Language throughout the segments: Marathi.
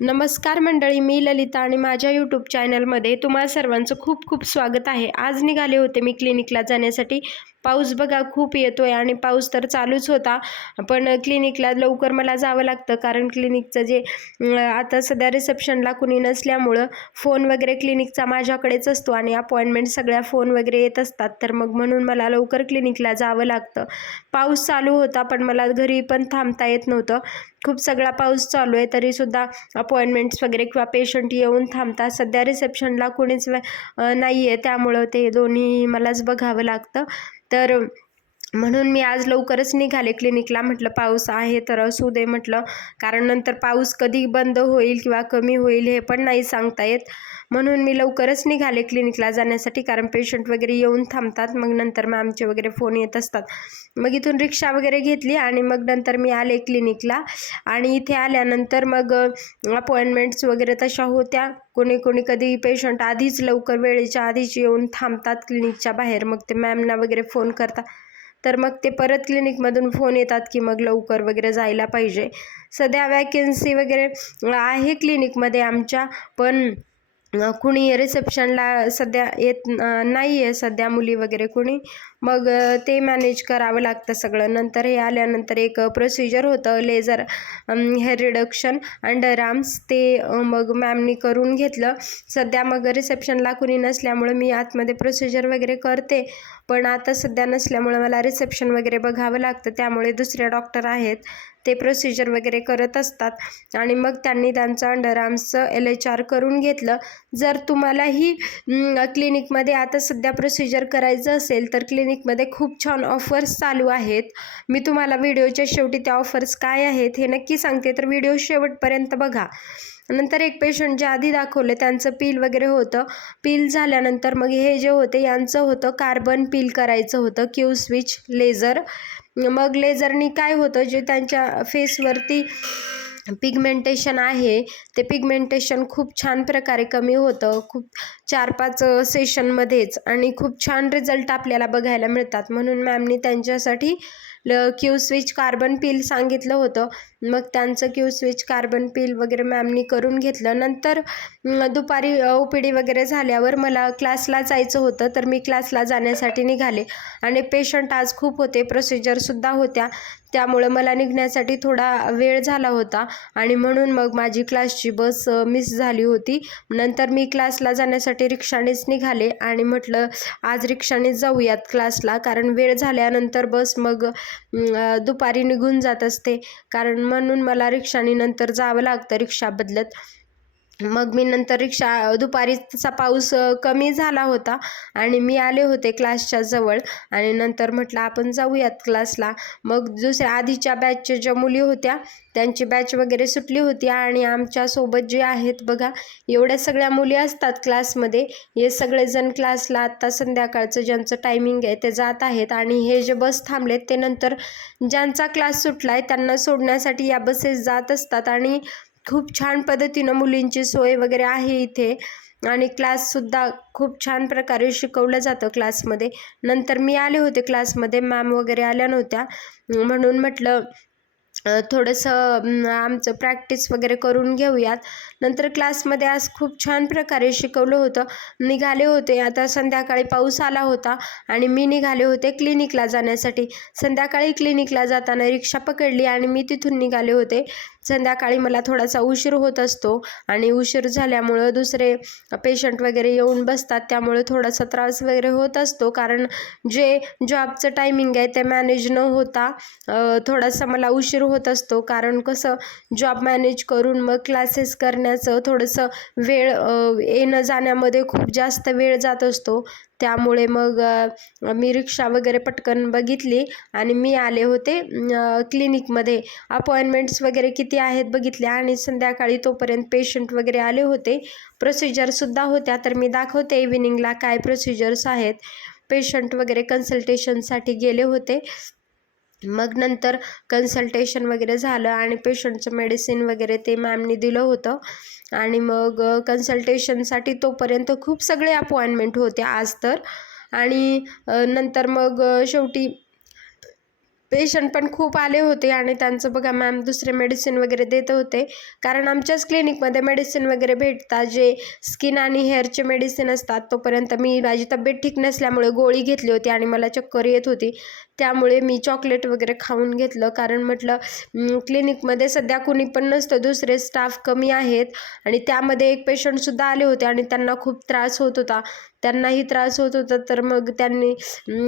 नमस्कार मंडळी मी ललिता आणि माझ्या यूट्यूब चॅनलमध्ये तुम्हाला सर्वांचं खूप खूप स्वागत आहे. आज निघाले होते मी क्लिनिकला जाण्यासाठी. पाऊस बघा खूप येतो आहे आणि पाऊस तर चालूच होता पण क्लिनिकला लवकर मला जावं लागतं. कारण क्लिनिकचं जे आता सध्या रिसेप्शनला कुणी नसल्यामुळं फोन वगैरे क्लिनिकचा माझ्याकडेच असतो आणि अपॉइंटमेंट सगळ्या फोन वगैरे येत असतात. तर मग म्हणून मला लवकर क्लिनिकला जावं लागतं. पाऊस चालू होता पण मला घरी पण थांबता येत नव्हतं. खूप सगळा पाऊस चालू आहे तरीसुद्धा अपॉइंटमेंट्स वगैरे किंवा पेशंट येऊन थांबतात सध्या रिसेप्शनला कोणीच नाही आहे त्यामुळं ते दोन्ही मलाच बघावं लागतं. तर म्हणून मी आज लवकरच निघाले. क्लिनिकला म्हटलं पाऊस आहे तर असू दे म्हटलं. कारण नंतर पाऊस कधी बंद होईल किंवा कमी होईल हे पण नाही सांगता येत. म्हणून मी लवकरच निघाले क्लिनिकला जाण्यासाठी कारण पेशंट वगैरे येऊन थांबतात. मग नंतर मॅमचे वगैरे फोन येत असतात. मग इथून रिक्षा वगैरे घेतली आणि मग नंतर मी आले क्लिनिकला. आणि इथे आल्यानंतर मग अपॉइंटमेंट्स वगैरे तशा होत्या. कोणी कोणी कधी पेशंट आधीच लवकर वेळेच्या आधीच येऊन थांबतात क्लिनिकच्या बाहेर. मग ते मॅमना वगैरे फोन करतात. तर मग ते परत क्लिनिकमधून फोन येतात की मग लवकर वगैरे जायला पाहिजे. सध्या वॅकेन्सी वगैरे आहे क्लिनिकमध्ये आमच्या पण कुणी रिसेप्शनला सध्या येत नाही आहे सध्या मुली वगैरे कुणी. मग ते मॅनेज करावं लागतं सगळं. नंतर हे आल्यानंतर एक प्रोसिजर होतं laser hair reduction under arms ते मग मॅमनी करून घेतलं. सध्या मग रिसेप्शनला कुणी नसल्यामुळे मी आतमध्ये प्रोसिजर वगैरे करते. पण आता सध्या नसल्यामुळे मला रिसेप्शन वगैरे बघावं लागतं. त्यामुळे दुसरे डॉक्टर आहेत. ते प्रोसिजर वगैरे करत असतात. आणि मग त्यांनी त्यांचं अंडर आर्म्सचं एल एच आर करून घेतलं. जर तुम्हालाही क्लिनिकमध्ये आता सध्या प्रोसिजर करायचं असेल तर क्लिनिक क्लिनिकमध्ये खूप छान ऑफर्स चालू आहेत. मी तुम्हाला व्हिडिओच्या शेवटी त्या ऑफर्स काय आहेत हे नक्की सांगते. तर व्हिडिओ शेवटपर्यंत बघा. नंतर एक पेशंट जे आधी दाखवलं त्यांचं पील वगैरे होतं. पील झाल्यानंतर मग हे जे होते यांचं होतं कार्बन पील करायचं होतं क्यू स्विच लेझर मग लेझरनी काय होतं जे त्यांच्या फेसवरती पिगमेंटेशन आहे ते पिगमेंटेशन खूप छान प्रकारे कमी होतं. खूप चार पाच सेशनमध्येच आणि खूप छान रिझल्ट आपल्याला बघायला मिळतात. म्हणून मॅमनी त्यांच्यासाठी ल क्यू स्विच कार्बन पील सांगितलं होतं. मग त्यांचं क्यू स्विच कार्बन पील वगैरे मॅमनी करून घेतलं. नंतर दुपारी ओ पी डी वगैरे झाल्यावर मला क्लासला जायचं होतं. तर मी क्लासला जाण्यासाठी निघाले. आणि पेशंट आज खूप होते. प्रोसिजरसुद्धा होत्या. त्यामुळं मला निघण्यासाठी थोडा वेळ झाला होता. आणि म्हणून मग माझी क्लासची बस मिस झाली होती. नंतर मी क्लासला जाण्यासाठी रिक्षानेच निघाले आणि म्हटलं आज रिक्षानेच जाऊयात क्लासला कारण वेळ झाल्यानंतर बस मग दुपारी निघून जात असते. कारण म्हणून मला रिक्षाने नंतर जावं लागतं रिक्षा बदलत. मग मी नंतर रिक्षा दुपारीचा पाऊस कमी झाला होता आणि मी आले होते क्लासच्या जवळ आणि नंतर म्हटलं आपण जाऊयात क्लासला. मग दुसऱ्या आधीच्या बॅचच्या ज्या मुली होत्या त्यांची बॅच वगैरे सुटली होती आणि आमच्यासोबत जे आहेत बघा एवढ्या सगळ्या मुली असतात क्लासमध्ये. हे सगळेजण क्लासला आत्ता संध्याकाळचं ज्यांचं टायमिंग आहे ते जात आहेत आणि हे जे बस थांबलेत ते नंतर ज्यांचा क्लास सुटला आहे त्यांना सोडण्यासाठी या बसेस जात असतात आणि खूप छान पद्धतीनं मुलींची सोय वगैरे आहे इथे. आणि क्लाससुद्धा खूप छान प्रकारे शिकवलं जातं क्लासमध्ये नंतर मी आले होते क्लासमध्ये मॅम वगैरे आल्या नव्हत्या. म्हणून म्हटलं थोडंसं आमचं प्रॅक्टिस वगैरे करून घेऊयात. नंतर क्लासमध्ये आज खूप छान प्रकारे शिकवलं होतं. निघाले होते आता संध्याकाळी पाऊस आला होता आणि मी निघाले होते क्लिनिकला जाण्यासाठी. संध्याकाळी क्लिनिकला जाताना रिक्षा पकडली आणि मी तिथून निघाले होते. संध्याकाळी मला थोडासा उशीर होत असतो आणि उशीर झाल्यामुळं दुसरे पेशंट वगैरे येऊन बसतात. त्यामुळे थोडासा त्रास वगैरे होत असतो. कारण जे जॉबचं टायमिंग आहे ते मॅनेज न होता थोडासा मला उशीर होत असतो. कारण कसं जॉब मॅनेज करून मग क्लासेस करण्याचं थोडंसं वेळ येणं जाण्यामध्ये खूप जास्त वेळ जात असतो. त्यामुळे मग मी रिक्षा वगैरे पटकन बघितली आणि मी आले होते क्लिनिकमध्ये. अपॉइंटमेंट्स वगैरे किती आहेत बघितल्या आणि संध्याकाळी तोपर्यंत पेशंट वगैरे आले होते. प्रोसिजरसुद्धा होत्या तर मी दाखवते इव्हिनिंगला काय प्रोसिजर्स आहेत. पेशंट वगैरे कन्सल्टेशनसाठी गेले होते. मग नंतर कन्सल्टेशन वगैरे झालं आणि पेशंटचं मेडिसिन वगैरे ते मॅमनी दिलं होतं. आणि मग कन्सल्टेशनसाठी तोपर्यंत खूप सगळे अपॉइंटमेंट होते आज तर. आणि नंतर मग शेवटी पेशंट पण खूप आले होते आणि त्यांचं बघा मॅम दुसरे मेडिसिन वगैरे देत होते. कारण आमच्याच क्लिनिकमध्ये मेडिसिन वगैरे भेटतात जे स्किन आणि हेअरचे मेडिसिन असतात. तोपर्यंत मी माझी तब्येत ठीक नसल्यामुळे गोळी घेतली होती आणि मला चक्कर येत होती. त्यामुळे मी चॉकलेट वगैरे खाऊन घेतलं. कारण म्हटलं क्लिनिकमध्ये सध्या कुणी पण नसतं. दुसरे स्टाफ कमी आहेत. आणि त्यामध्ये एक पेशंटसुद्धा आले होते आणि त्यांना खूप त्रास होत होता. त्यांनाही त्रास होत होता तर मग त्यांनी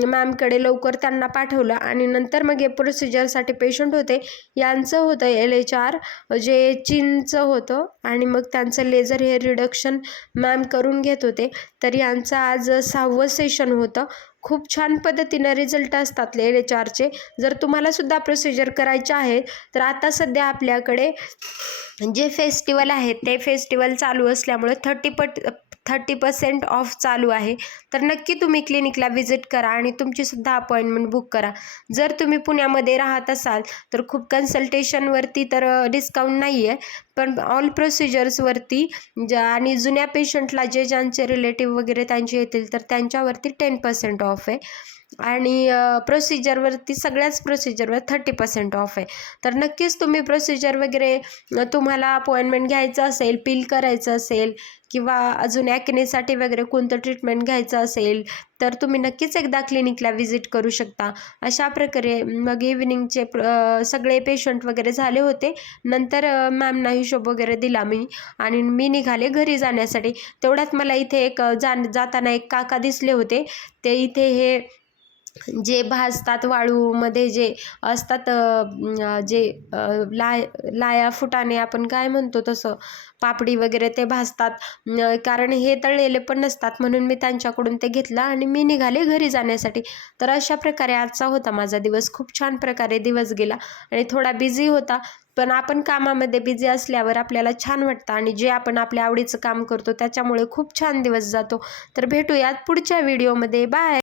मॅमकडे लवकर त्यांना पाठवलं आणि नंतर मग हे प्रोसिजरसाठी पेशंट होते. यांचं होतं एल एच आर जे चीनचं होतं आणि मग त्यांचं लेझर हेअर रिडक्शन मॅम करून घेत होते. तर यांचं आज सहावं सेशन होतं. खूप छान पद्धतीनं रिझल्ट असतात एल एच आरचे जर तुम्हाला सुद्धा प्रोसिजर करायचे आहे तर आता सध्या आपल्याकडे जे फेस्टिवल आहेत ते फेस्टिवल चालू असल्यामुळे थर्टी पट थर्टी पर्सेंट ऑफ चालू आहे. तर नक्की तुम्ही क्लिनिकला व्हिजिट करा आणि तुमचीसुद्धा अपॉइंटमेंट बुक करा. जर तुम्ही पुण्यामध्ये राहत असाल तर खूप कन्सल्टेशनवरती तर डिस्काउंट नाही आहे पण ऑल प्रोसिजर्सवरती ज्या आणि जुन्या पेशंटला जे ज्यांचे रिलेटिव्ह वगैरे त्यांचे येतील तर त्यांच्यावरती टेन पर्सेंट ऑफ आहे. आणि प्रोसिजरवरती सगळ्याच प्रोसिजरवर थर्टी पर्सेंट ऑफ आहे. तर नक्कीच तुम्ही प्रोसिजर वगैरे तुम्हाला अपॉइंटमेंट घ्यायचं असेल पिल करायचं असेल किंवा अजून ॲकनेसाठी वगैरे कोणतं ट्रीटमेंट घ्यायचं असेल तर तुम्ही नक्कीच एकदा क्लिनिकला व्हिजिट करू शकता. अशा प्रकारे मग इव्हिनिंगचे प्र सगळे पेशंट वगैरे झाले होते. नंतर मॅमना हिशोब वगैरे दिला मी. आणि मी निघाले घरी जाण्यासाठी. तेवढ्यात मला इथे एक अ, जाण जाताना एक काका दिसले होते. ते इथे हे जे भाजतात वाळूमध्ये जे असतात जे लाय लाया फुटाणे आपण काय म्हणतो तसं पापडी वगैरे ते भाजतात. कारण हे तळलेले पण नसतात म्हणून मी त्यांच्याकडून ते घेतलं आणि मी निघाले घरी जाण्यासाठी. तर अशा प्रकारे आजचा होता माझा दिवस. खूप छान प्रकारे दिवस गेला आणि थोडा बिझी होता. पण आपण कामामध्ये बिझी असल्यावर आपल्याला छान वाटतं आणि जे आपण आपल्या आवडीचं काम करतो त्याच्यामुळे खूप छान दिवस जातो. तर भेटूयात पुढच्या व्हिडिओमध्ये. बाय!